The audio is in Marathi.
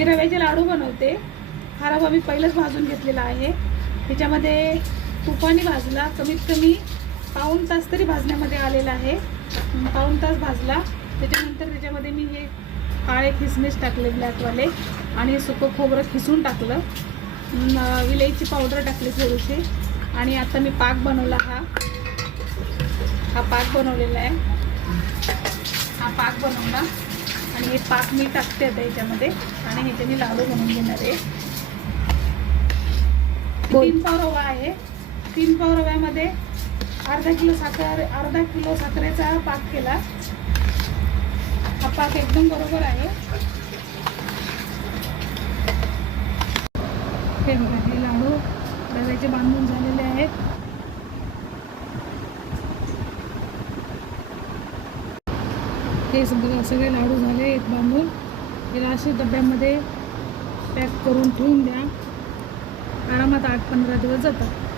मी रव्याचे लाडू बनवते. हा रवा मी पहिलंच भाजून घेतलेला आहे. त्याच्यामध्ये तुपाने भाजला, कमीत कमी पाऊण तास तरी भाजण्यामध्ये आलेला आहे. पाऊण तास भाजला. त्याच्यानंतर त्याच्यामध्ये मी हे काळे किसमिस टाकले ब्लॅकवाले आणि सुकं खोबरं खिसून टाकलं. विलायची पावडर टाकली थोडीशी आणि आता मी पाक बनवला. हा पाक बनवलेला आहे. हा पाक बनवला आणि हे पाक मी टाकते आता याच्यामध्ये आणि ह्याच्याने लाडू बनवून घेणार आहे. 3 पाव रवा आहे. 3 पाव रव्यामध्ये अर्धा किलो साखरेचा पाक केला. हा पाक एकदम बरोबर आहे. हे बघा, हे लाडू रव्याचे बांधून झालेले आहेत. हे सगळे लाडू झाले आहेत बांधून. हे असे डब्यामध्ये पॅक करून ठेवून द्या. आरामात 8-15 दिवस जातात.